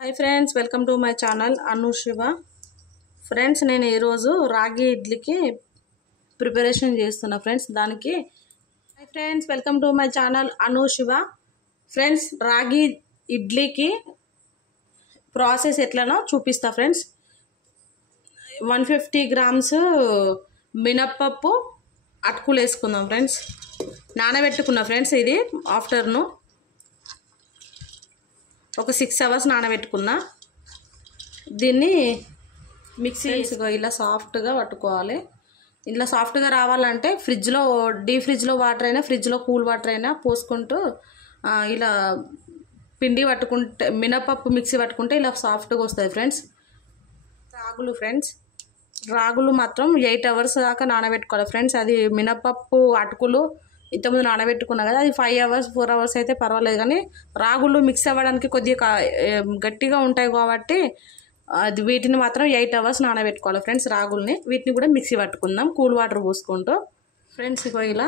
high friends welcome to my channel Anu Shiv friends నేను ఈ రోజు రాగి ఇడ్లీకి ప్రిపరేషన్ చేస్తున్నా ఫ్రెండ్స్ దానికి hi friends welcome to my channel Anu Shiv friends రాగి ఇడ్లీకి ప్రాసెస్ ఎట్లనో చూపిస్తా ఫ్రెండ్స్ 150 గ్రామ్స్ మినపప్పు అటుకులు వేసుకుందాం ఫ్రెండ్స్ నానబెట్టుకున్నా ఫ్రెండ్స్ ఇది ఆఫ్టర్నూన్ ఒక 6 అవర్స్ నానబెట్టుకున్నా దీన్ని మిక్సీ ఇలా సాఫ్ట్గా పట్టుకోవాలి ఇలా సాఫ్ట్గా రావాలంటే ఫ్రిడ్జ్లో డీప్ ఫ్రిడ్జ్లో వాటర్ అయినా ఫ్రిడ్జ్లో కూల్ వాటర్ అయినా పోసుకుంటూ ఇలా పిండి పట్టుకుంటే మినపప్పు మిక్సీ పట్టుకుంటే ఇలా సాఫ్ట్గా వస్తుంది ఫ్రెండ్స్ రాగులు మాత్రం 8 అవర్స్ దాకా నానబెట్టుకోవాలి ఫ్రెండ్స్ అది మినపప్పు అటుకులు ఇంతకుముందు నానబెట్టుకున్నా కదా అది 5 అవర్స్ 4 అవర్స్ అయితే పర్వాలేదు కానీ రాగులు మిక్స్ అవ్వడానికి కొద్దిగా గట్టిగా ఉంటాయి కాబట్టి అది వీటిని మాత్రం 8 అవర్స్ నానబెట్టుకోవాలి ఫ్రెండ్స్ రాగుల్ని వీటిని కూడా మిక్సీ పట్టుకుందాం కూల్ వాటర్ పోసుకుంటూ ఫ్రెండ్స్ ఇగో ఇలా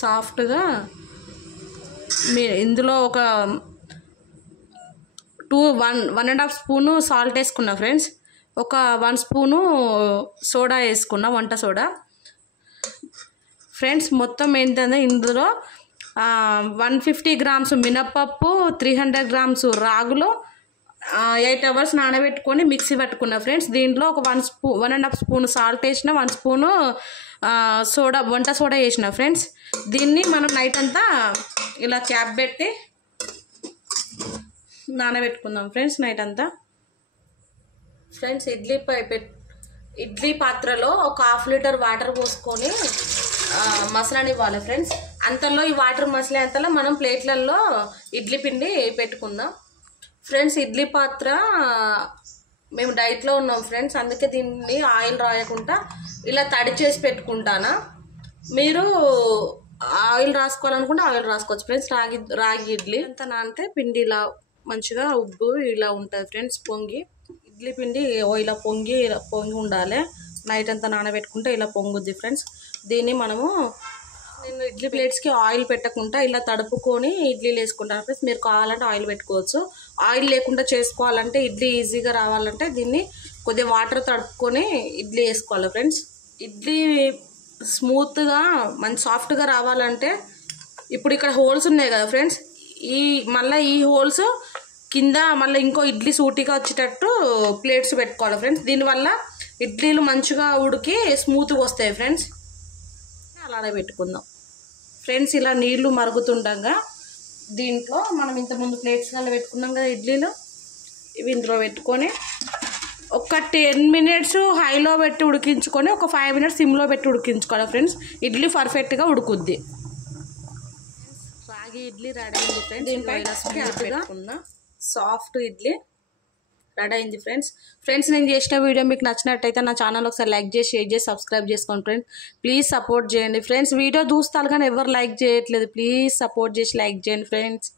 సాఫ్ట్గా ఇందులో ఒక 1.5 స్పూను సాల్ట్ వేసుకున్నా ఫ్రెండ్స్ ఒక 1 స్పూను సోడా వేసుకున్నా వంట సోడా ఫ్రెండ్స్ మొత్తం ఏంటంటే ఇందులో 150 గ్రామ్స్ మినపప్పు 300 గ్రామ్స్ రాగులు 8 అవర్స్ నానబెట్టుకొని మిక్సీ పట్టుకున్నా ఫ్రెండ్స్ దీంట్లో ఒక 1.5 స్పూన్ సాల్ట్ వేసిన 1 స్పూను సోడా వంట సోడా వేసిన ఫ్రెండ్స్ దీన్ని మనం నైట్ అంతా ఇలా క్యాప్ పెట్టి నానబెట్టుకుందాం ఫ్రెండ్స్ నైట్ అంతా ఫ్రెండ్స్ ఇడ్లీ పాత్రలో ఒక 1/2 లీటర్ వాటర్ పోసుకొని మసలనివ్వాలి ఫ్రెండ్స్ అంతలో ఈ వాటర్ మసలే అంతలో మనం ప్లేట్లలో ఇడ్లీ పిండి పెట్టుకుందాం ఫ్రెండ్స్ ఇడ్లీ పాత్ర మేము డైట్లో ఉన్నాం ఫ్రెండ్స్ అందుకే దీన్ని ఆయిల్ రాయకుండా ఇలా తడి చేసి పెట్టుకుంటానా మీరు ఆయిల్ రాసుకోవాలనుకుంటే ఆయిల్ రాసుకోవచ్చు ఫ్రెండ్స్ రాగి ఇడ్లీ అంత నానితే పిండి ఇలా మంచిగా ఉబ్బు ఇలా ఉంటుంది ఫ్రెండ్స్ పొంగి ఇడ్లీ పిండి ఇలా పొంగి ఉండాలి నైట్ అంతా నానబెట్టుకుంటే ఇలా పొంగుద్ది ఫ్రెండ్స్ దీన్ని నేను ఇడ్లీ ప్లేట్స్కి ఆయిల్ పెట్టకుండా ఇలా తడుపుకొని ఇడ్లీలు వేసుకుంటాను ఫ్రెండ్స్ మీరు కావాలంటే ఆయిల్ పెట్టుకోవచ్చు ఆయిల్ లేకుండా చేసుకోవాలంటే ఇడ్లీ ఈజీగా రావాలంటే దీన్ని కొద్దిగా వాటర్ తడుపుకొని ఇడ్లీ వేసుకోవాలి ఫ్రెండ్స్ ఇడ్లీ స్మూత్గా మంచి సాఫ్ట్గా రావాలంటే ఇప్పుడు ఇక్కడ హోల్స్ ఉన్నాయి కదా ఫ్రెండ్స్ మళ్ళీ ఈ హోల్స్ కింద మళ్ళీ ఇంకో ఇడ్లీ సూటిగా వచ్చేటట్టు ప్లేట్స్ పెట్టుకోవాలి ఫ్రెండ్స్ దీనివల్ల ఇడ్లీలు మంచిగా ఉడికి స్మూత్గా వస్తాయి ఫ్రెండ్స్ అలానే పెట్టుకుందాం ఫ్రెండ్స్ ఇలా నీళ్లు మరుగుతుండగా దీంట్లో మనం ఇంతకుముందు ప్లేట్స్లలో పెట్టుకున్నాం కదా ఇడ్లీలు ఇవి ఇందులో పెట్టుకొని ఒక 10 మినిట్స్ హైలో పెట్టి ఉడికించుకొని ఒక 5 మినిట్స్ సిమ్లో పెట్టి ఉడికించుకోవాలి ఫ్రెండ్స్ ఇడ్లీ పర్ఫెక్ట్గా ఉడుకుద్ది రాగి ఇడ్లీ రెడీ అయింది ఫ్రెండ్స్ దీనిపై పెట్టుకుందాం సాఫ్ట్ ఇడ్లీ రెడీ అయింది ఫ్రెండ్స్ నేను చేసిన వీడియో మీకు నచ్చినట్టయితే నా ఛానల్ ఒకసారి లైక్ చేసి షేర్ చేసి సబ్స్క్రైబ్ చేసుకోండి ఫ్రెండ్స్ ప్లీజ్ సపోర్ట్ చేయండి ఫ్రెండ్స్ వీడియో చూస్తారు కానీ ఎవరు లైక్ చేయట్లేదు ప్లీజ్ సపోర్ట్ చేసి లైక్ చేయండి ఫ్రెండ్స్